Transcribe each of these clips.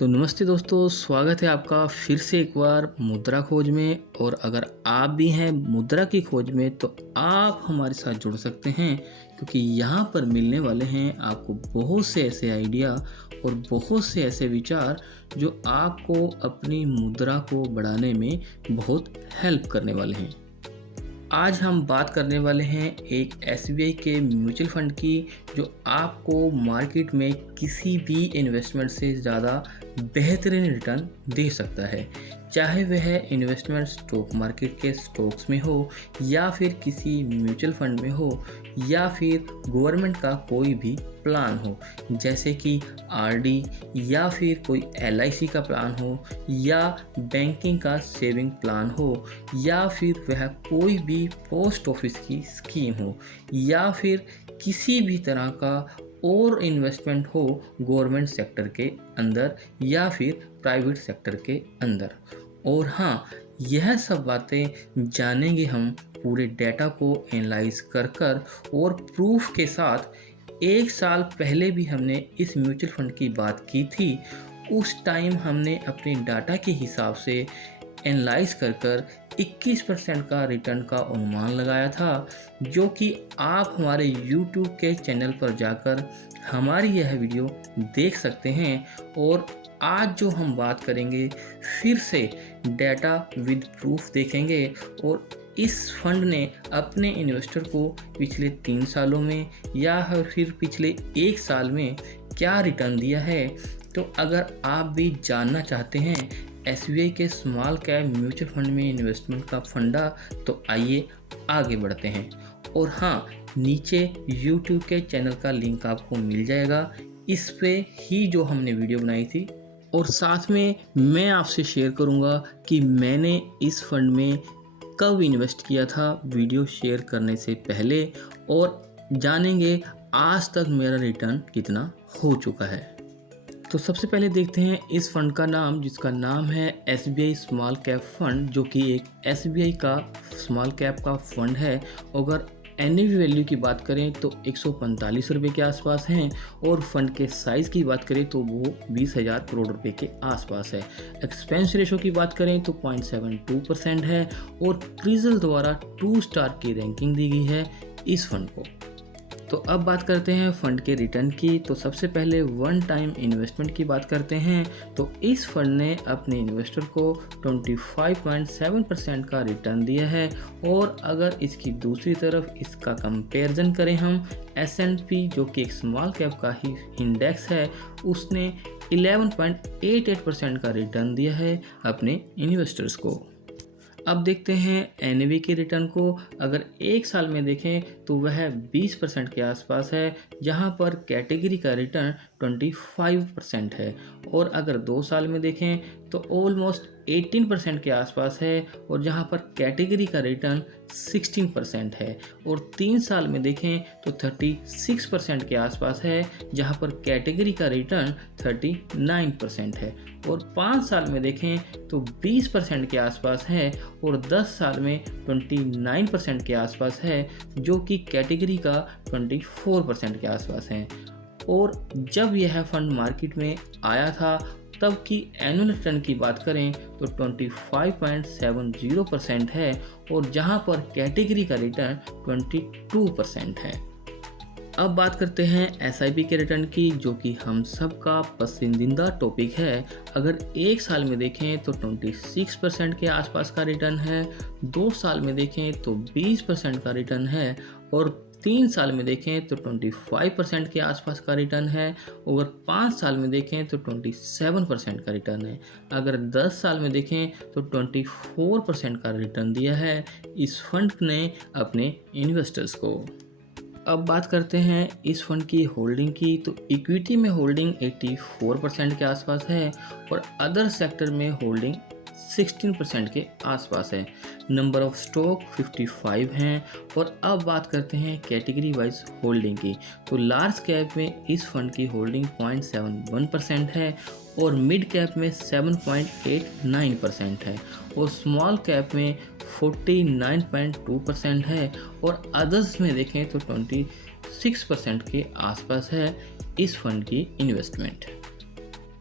तो नमस्ते दोस्तों, स्वागत है आपका फिर से एक बार मुद्रा खोज में। और अगर आप भी हैं मुद्रा की खोज में तो आप हमारे साथ जुड़ सकते हैं, क्योंकि यहाँ पर मिलने वाले हैं आपको बहुत से ऐसे आइडिया और बहुत से ऐसे विचार जो आपको अपनी मुद्रा को बढ़ाने में बहुत हेल्प करने वाले हैं। आज हम बात करने वाले हैं एक एसबीआई के म्यूचुअल फंड की, जो आपको मार्केट में किसी भी इन्वेस्टमेंट से ज़्यादा बेहतरीन रिटर्न दे सकता है। चाहे वह इन्वेस्टमेंट स्टॉक मार्केट के स्टॉक्स में हो, या फिर किसी म्यूचुअल फंड में हो, या फिर गवर्नमेंट का कोई भी प्लान हो, जैसे कि आरडी, या फिर कोई एलआईसी का प्लान हो, या बैंकिंग का सेविंग प्लान हो, या फिर वह कोई भी पोस्ट ऑफिस की स्कीम हो, या फिर किसी भी तरह का और इन्वेस्टमेंट हो गवर्नमेंट सेक्टर के अंदर या फिर प्राइवेट सेक्टर के अंदर। और हाँ, यह सब बातें जानेंगे हम पूरे डेटा को एनालाइज कर और प्रूफ के साथ। एक साल पहले भी हमने इस म्यूचुअल फंड की बात की थी। उस टाइम हमने अपने डाटा के हिसाब से एनालाइज कर 21% का रिटर्न का अनुमान लगाया था, जो कि आप हमारे YouTube के चैनल पर जाकर हमारी यह वीडियो देख सकते हैं। और आज जो हम बात करेंगे, फिर से डाटा विद प्रूफ देखेंगे। और इस फंड ने अपने इन्वेस्टर को पिछले 3 सालों में या फिर पिछले 1 साल में क्या रिटर्न दिया है। तो अगर आप भी जानना चाहते हैं एसबीआई के स्मॉल कैप म्यूचुअल फंड में इन्वेस्टमेंट का फंडा, तो आइए आगे बढ़ते हैं। और हाँ, नीचे YouTube के चैनल का लिंक आपको मिल जाएगा, इस पे ही जो हमने वीडियो बनाई थी। और साथ में मैं आपसे शेयर करूँगा कि मैंने इस फंड में कब इन्वेस्ट किया था वीडियो शेयर करने से पहले, और जानेंगे आज तक मेरा रिटर्न कितना हो चुका है। तो सबसे पहले देखते हैं इस फंड का नाम, जिसका नाम है एसबीआई स्मॉल कैप फंड, जो कि एक एसबीआई का स्मॉल कैप का फंड है। अगर एनएवी वैल्यू की बात करें तो 145 रुपये के आसपास हैं, और फंड के साइज़ की बात करें तो वो 20,000 करोड़ रुपए के आसपास है। एक्सपेंस रेशो की बात करें तो 0.72% है, और क्रिजल द्वारा 2 स्टार की रैंकिंग दी गई है इस फंड को। तो अब बात करते हैं फंड के रिटर्न की। तो सबसे पहले वन टाइम इन्वेस्टमेंट की बात करते हैं। तो इस फंड ने अपने इन्वेस्टर को 25.7% का रिटर्न दिया है। और अगर इसकी दूसरी तरफ इसका कंपैरिजन करें हम, S&P जो कि एक स्मॉल कैप का ही इंडेक्स है, उसने 11.88% का रिटर्न दिया है अपने इन्वेस्टर्स को। अब देखते हैं एनएवी के रिटर्न को। अगर 1 साल में देखें तो वह 20% के आसपास है, जहां पर कैटेगरी का रिटर्न 25% है। और अगर 2 साल में देखें तो ऑलमोस्ट 18% के आसपास है, और जहां पर कैटेगरी का रिटर्न 16% है। और 3 साल में देखें तो 36% के आसपास है, जहां पर कैटेगरी का रिटर्न 39% है। और 5 साल में देखें तो 20% के आसपास है, और 10 साल में 29% के आसपास है, जो कि कैटेगरी का 24% के आसपास है। और जब यह फंड मार्केट में आया था तब की एनुअल रिटर्न की बात करें तो 25.70% है, और जहां पर कैटेगरी का रिटर्न 22% है। अब बात करते हैं एसआईपी के रिटर्न की, जो कि हम सबका पसंदीदा टॉपिक है। अगर 1 साल में देखें तो 26% के आसपास का रिटर्न है, 2 साल में देखें तो 20% का रिटर्न है, और 3 साल में देखें तो 25% के आसपास का रिटर्न है, और 5 साल में देखें तो 27% का रिटर्न है। अगर 10 साल में देखें तो 24% का रिटर्न दिया है इस फंड ने अपने इन्वेस्टर्स को। अब बात करते हैं इस फंड की होल्डिंग की। तो इक्विटी में होल्डिंग 84% के आसपास है, और अदर सेक्टर में होल्डिंग 16% के आसपास है। नंबर ऑफ स्टॉक 55 हैं। और अब बात करते हैं कैटेगरी वाइज होल्डिंग की। तो लार्ज कैप में इस फंड की होल्डिंग 0.71% है, और मिड कैप में 7.89% है, और स्मॉल कैप में 49.2% है, और अदर्स में देखें तो 26% के आसपास है इस फंड की इन्वेस्टमेंट।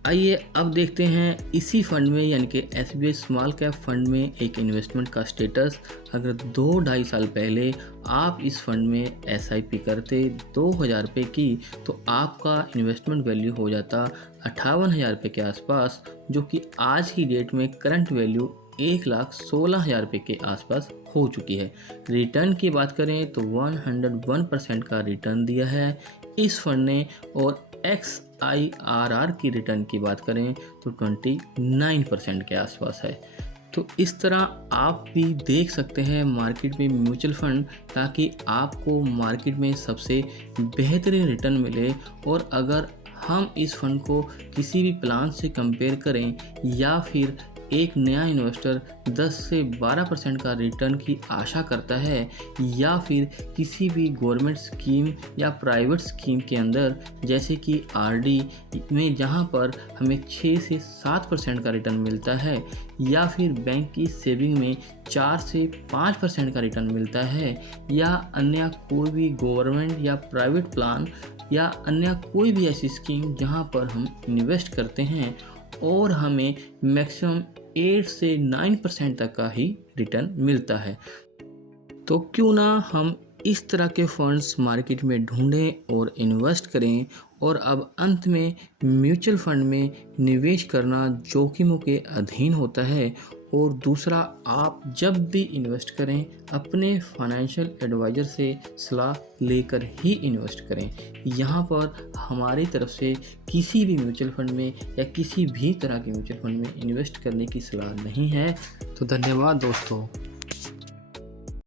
आइए अब देखते हैं इसी फंड में यानी कि SBI स्मॉल कैप फंड में एक इन्वेस्टमेंट का स्टेटस। अगर 2-2.5 साल पहले आप इस फंड में SIP करते 2,000 रुपये की, तो आपका इन्वेस्टमेंट वैल्यू हो जाता 58,000 रुपये के आसपास, जो कि आज की डेट में करंट वैल्यू 1,16,000 रुपये के आसपास हो चुकी है। रिटर्न की बात करें तो 101% का रिटर्न दिया है इस फंड ने, और XIRR की रिटर्न की बात करें तो 29% के आसपास है। तो इस तरह आप भी देख सकते हैं मार्केट में म्यूचुअल फंड, ताकि आपको मार्केट में सबसे बेहतरीन रिटर्न मिले। और अगर हम इस फंड को किसी भी प्लान से कंपेयर करें, या फिर एक नया इन्वेस्टर 10 से 12% का रिटर्न की आशा करता है, या फिर किसी भी गवर्नमेंट स्कीम या प्राइवेट स्कीम के अंदर जैसे कि RD में, जहां पर हमें 6 से 7% का रिटर्न मिलता है, या फिर बैंक की सेविंग में 4 से 5% का रिटर्न मिलता है, या अन्य कोई भी गवर्नमेंट या प्राइवेट प्लान या अन्य कोई भी ऐसी स्कीम जहां पर हम इन्वेस्ट करते हैं और हमें मैक्सिमम 8 से 9% तक का ही रिटर्न मिलता है, तो क्यों ना हम इस तरह के फंड्स मार्केट में ढूंढें और इन्वेस्ट करें। और अब अंत में, म्यूचुअल फंड में निवेश करना जोखिमों के अधीन होता है। और दूसरा, आप जब भी इन्वेस्ट करें अपने फाइनेंशियल एडवाइज़र से सलाह लेकर ही इन्वेस्ट करें। यहाँ पर हमारी तरफ से किसी भी म्यूचुअल फंड में या किसी भी तरह के म्यूचुअल फंड में इन्वेस्ट करने की सलाह नहीं है। तो धन्यवाद दोस्तों।